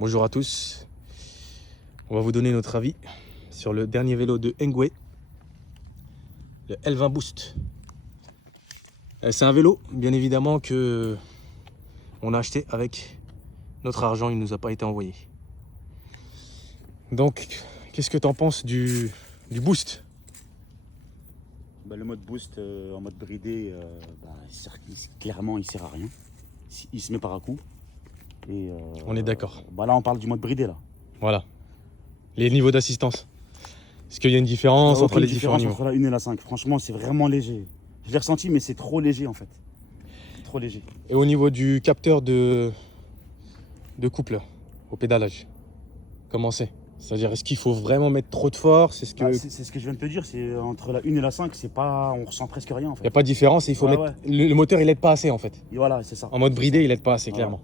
Bonjour à tous. On va vous donner notre avis sur le dernier vélo de Engwe, le L20 Boost. C'est un vélo, bien évidemment, que on a acheté avec notre argent, il ne nous a pas été envoyé. Donc, qu'est-ce que tu en penses du Boost? Le mode boost en mode bridé, clairement il sert à rien. Il se met par à coup. Et, On est d'accord. Là on parle du mode bridé là. Voilà. Les niveaux d'assistance. Est-ce qu'il y a une différence entre les différents niveaux? Entre la 1 et la 5. Franchement c'est vraiment léger. Je l'ai ressenti mais c'est trop léger en fait. C'est trop léger. Et au niveau du capteur de couple au pédalage, comment c'est? C'est-à-dire, est-ce qu'il faut vraiment mettre trop de force? Est-ce que... C'est ce que je viens de te dire, c'est entre la 1 et la 5, c'est pas, on ressent presque rien en Il n'y fait. a pas de différence et il faut mettre... Le moteur, il aide pas assez en fait. Et voilà, c'est ça. En mode bridé, il aide pas assez, clairement.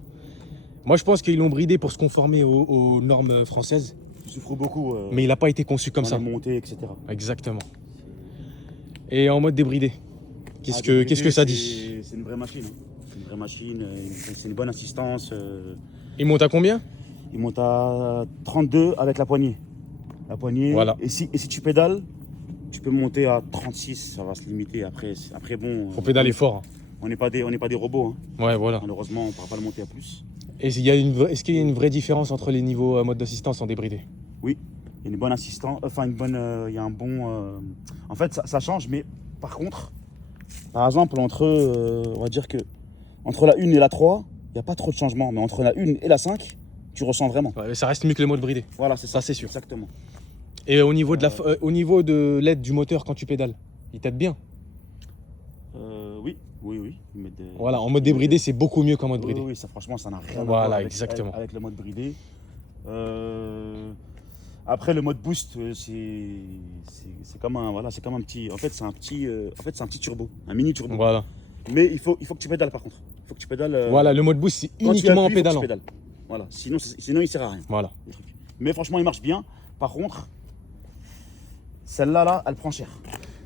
Moi, je pense qu'ils l'ont bridé pour se conformer aux normes françaises. Il souffre beaucoup. Mais il n'a pas été conçu comme ça. Montée, etc. Exactement. Et en mode débridé, qu'est-ce que ça dit? C'est une vraie machine. C'est une vraie machine, c'est une bonne assistance. Il monte à combien? Il monte à 32 avec la poignée. La poignée. Voilà. Et si tu pédales, tu peux monter à 36, ça va se limiter. Après bon. Faut pédaler fort. On n'est pas des robots. Hein. Ouais, voilà. Malheureusement, on ne pourra pas le monter à plus. Et est-ce qu'il y a une vraie différence entre les niveaux mode d'assistance en débridé? Oui, il y a une bonne assistance. Enfin, il y a un bon. En fait, ça change, mais par contre, par exemple, on va dire que entre la 1 et la 3, il n'y a pas trop de changement. Mais entre la 1 et la 5, tu ressens vraiment. Ouais, mais ça reste mieux que le mode bridé. Voilà, c'est ça. Ça, c'est sûr. Exactement. Et au niveau de l'aide du moteur quand tu pédales, il t'aide bien? Oui. Voilà, en mode débridé, c'est beaucoup mieux qu'en mode bridé. Oui, ça franchement, ça n'a rien à voir voir exactement. avec le mode bridé. Après, le mode boost, c'est comme un petit. En fait, c'est un petit turbo, un mini turbo. Voilà. Mais il faut que tu pédales par contre. Il faut que tu pédales. Voilà, le mode boost, c'est uniquement en pédalant. Voilà, sinon il sert à rien. Voilà. Mais franchement, il marche bien. Par contre, celle-là, elle prend cher.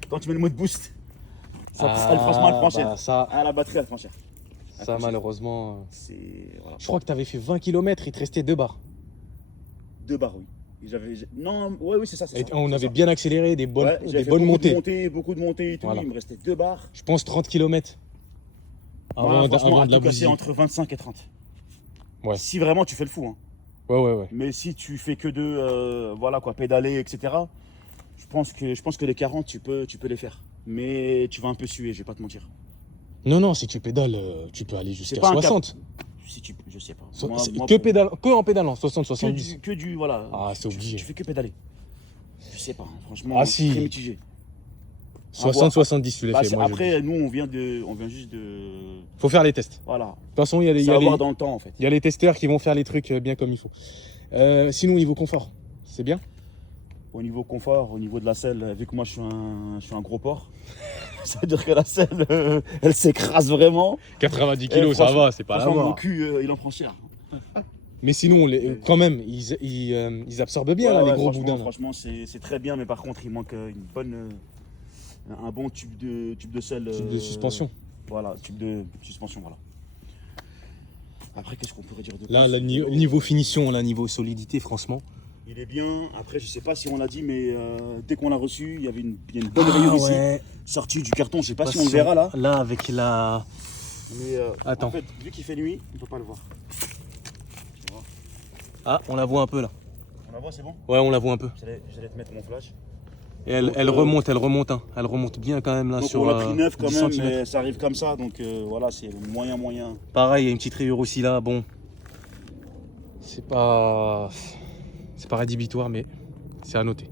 Quand tu mets le mode boost, franchement, elle prend cher. La batterie, elle prend cher. Malheureusement. Voilà. Je crois que tu avais fait 20 km, il te restait 2 barres. 2 barres, oui. Oui, c'est ça. On avait bien accéléré, des bonnes montées. Beaucoup de montées et tout. Voilà. Il me restait 2 barres. Je pense 30 km. Avant de la bousiller. Entre 25 et 30. Ouais. Si vraiment tu fais le fou. Hein. Ouais. Mais si tu fais que de pédaler, etc. Je pense que les 40, tu peux les faire. Mais tu vas un peu suer, je vais pas te mentir. Non, si tu pédales, tu peux aller jusqu'à 60. Je sais pas. Que en pédalant, 60, 70. Voilà. Ah, c'est obligé. Tu fais que pédaler. Je sais pas, franchement, c'est très mitigé. 60, 70, tu les fais. Après, nous, on vient juste de. Faut faire les tests. Voilà. De toute façon, il y a dans le temps, en fait. Il y a les testeurs qui vont faire les trucs bien comme il faut. Sinon, au niveau confort, c'est bien? Au niveau confort, au niveau de la selle, vu que moi je suis un gros porc, c'est-à-dire que la selle, elle s'écrase vraiment. 90 kg, ça va, c'est pas la mort. Mon cul, il en prend cher. Mais sinon, quand même, ils absorbent bien les gros boudins. Franchement, c'est très bien, mais par contre, il manque un bon tube de selle. Tube de suspension. Voilà, tube de suspension, voilà. Après, qu'est-ce qu'on pourrait dire de plus? Là, niveau finition, niveau solidité, franchement. Il est bien. Après, je sais pas si on l'a dit, mais dès qu'on l'a reçu, il y avait une bonne rayure ici, sortie du carton. Je sais pas si on le verra là. Là, avec la. Mais attends. En fait, vu qu'il fait nuit, on peut pas le voir. Ah, on la voit un peu là. On la voit, c'est bon? Ouais, on la voit un peu. J'allais te mettre mon flash. Et elle remonte, hein. Elle remonte bien quand même là donc sur. On l'a pris neuf quand même, cm. mais ça arrive comme ça, donc voilà, c'est moyen. Pareil, il y a une petite rayure aussi là. Bon, c'est pas rédhibitoire, mais c'est à noter.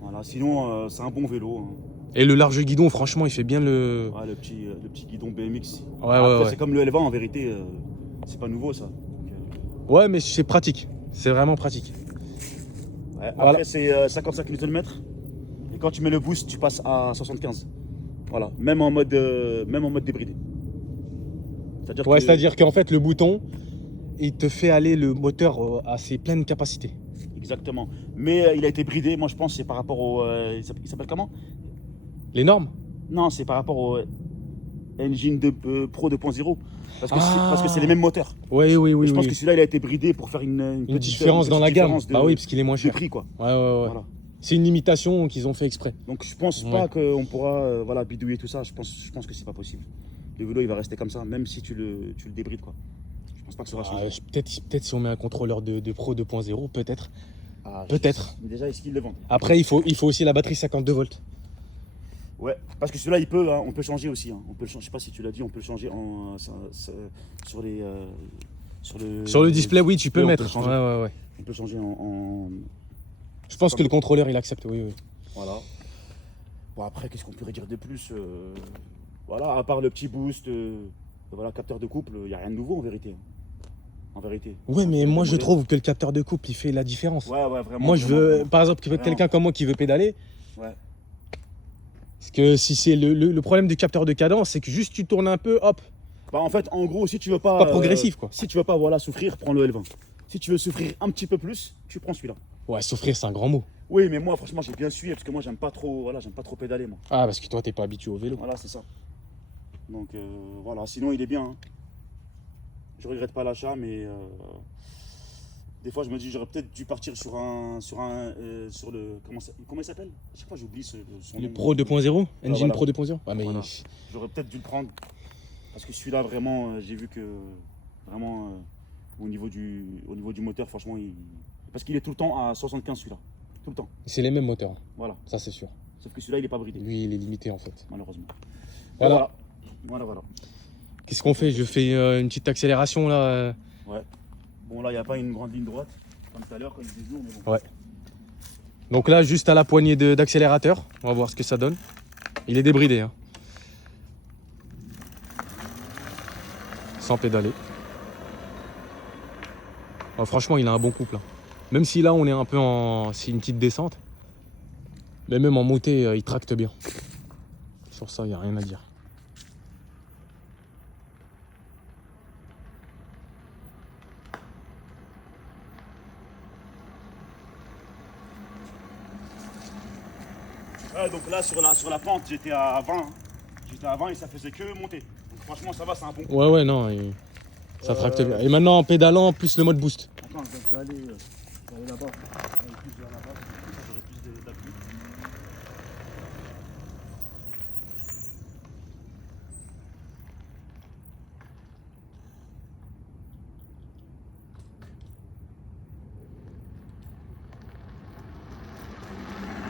Voilà, sinon c'est un bon vélo. Hein. Et le large guidon, franchement, il fait bien le. Ouais, le petit guidon BMX. Ouais. C'est comme le L20 en vérité, c'est pas nouveau ça. Donc, ouais, mais c'est pratique. C'est vraiment pratique. Ouais, après, c'est 55 Nm. Et quand tu mets le boost, tu passes à 75. Voilà, même en mode débridé. C'est-à-dire qu'en fait, le bouton, il te fait aller le moteur à ses pleines capacités. Exactement. Mais il a été bridé, moi je pense, c'est par rapport au. Il s'appelle comment? Les normes? Non, c'est par rapport au. Engine Pro 2.0. Parce que c'est les mêmes moteurs. Oui, oui, oui. Et je pense oui. que celui-là, il a été bridé pour faire une petite différence dans la gamme. différence Bah oui, parce qu'il est moins de cher. prix, quoi. Ouais, ouais, ouais. Voilà. C'est une limitation qu'ils ont fait exprès. Donc je pense Ouais. pas qu'on pourra voilà, bidouiller tout ça. Je pense que c'est pas possible. Le vélo, il va rester comme ça, même si tu le débrides, quoi. Je pense pas que ça va changer. Peut-être si on met un contrôleur de Pro 2.0, peut-être. Ah, Peut-être. Mais déjà, est-ce qu'ils le vendent? Après, il faut aussi la batterie 52 volts. Ouais, parce que celui-là, on peut changer aussi. Hein. On peut le changer, je sais pas si tu l'as dit, on peut le changer sur les. Sur le display, oui, tu peux on mettre. peut le changer. Ouais, ouais, ouais. On peut changer en. Je pense que le contrôleur, il accepte, oui, oui. Voilà. Bon, après, qu'est-ce qu'on pourrait dire de plus voilà, à part le petit boost, voilà, capteur de couple, il n'y a rien de nouveau en vérité. En vérité. Ouais, mais C'est moi, des je modèles. trouve que le capteur de couple, il fait la différence. Ouais, ouais, vraiment. Moi, je vraiment, veux, vraiment. par exemple, Vraiment. quelqu'un comme moi qui veut pédaler. Ouais. Parce que si c'est le problème du capteur de cadence, c'est que juste tu tournes un peu, hop. Bah, en fait, en gros, si tu veux pas. Pas progressif, quoi. Si tu veux pas, voilà, souffrir, prends le L20. Si tu veux souffrir un petit peu plus, tu prends celui-là. Ouais, souffrir, c'est un grand mot. Oui, mais moi, franchement, j'ai bien suivi parce que moi, j'aime pas trop, voilà, j'aime pas trop pédaler, moi. Ah, parce que toi, t'es pas habitué au vélo. Voilà, c'est ça. Donc, voilà, sinon, il est bien. Hein. Je regrette pas l'achat, mais des fois, je me dis, j'aurais peut-être dû partir sur le, comment il s'appelle? À chaque fois, j'oublie son Le nom. Pro 2.0, Engine voilà. Pro 2.0. Ouais, mais Voilà. J'aurais peut-être dû le prendre parce que celui-là, vraiment, j'ai vu que vraiment au niveau du moteur, franchement, parce qu'il est tout le temps à 75 celui-là, tout le temps. c'est les mêmes moteurs, Voilà. ça c'est sûr. Sauf que celui-là, il est pas bridé, Lui, il est limité en fait. malheureusement. Voilà. Voilà. Qu'est-ce qu'on fait? Je fais une petite accélération là. Ouais. Bon, là, il n'y a pas une grande ligne droite comme tout à l'heure, comme je disais, mais bon. Ouais. Donc là, juste à la poignée d'accélérateur. On va voir ce que ça donne. Il est débridé. Hein. Sans pédaler. Oh, franchement, il a un bon couple. Hein. Même si là, on est un peu en. C'est une petite descente. Mais même en montée, il tracte bien. Sur ça, il n'y a rien à dire. Ouais, donc là, sur la pente, j'étais à 20. Hein. J'étais à 20 et ça faisait que monter. Donc franchement, ça va, c'est un bon coup. Ouais, ouais, non. Ça tracte bien. Et maintenant, en pédalant, plus le mode boost. Attends, je vais aller là-bas. Je vais aller plus vers là-bas. Comme ça, j'aurai plus d'appui.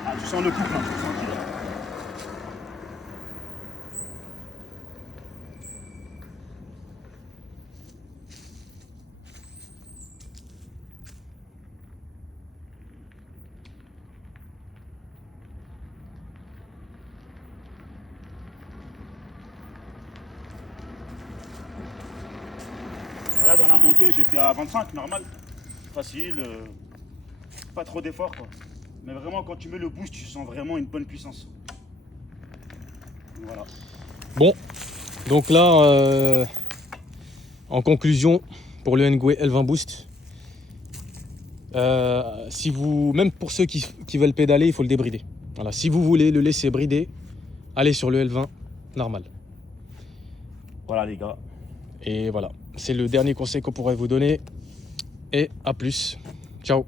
Ah, tu sens le couple, hein, tu sens qu'il est- Là, dans la montée, j'étais à 25, normal. Facile, pas trop d'effort, quoi. Mais vraiment, quand tu mets le boost, tu sens vraiment une bonne puissance. Voilà. Bon, donc là, en conclusion, pour le Ngwe L20 Boost, si vous, même pour ceux qui veulent pédaler, il faut le débrider. Voilà, si vous voulez le laisser brider, allez sur le L20 normal. Voilà, les gars. Et voilà, c'est le dernier conseil qu'on pourrait vous donner. Et à plus. Ciao.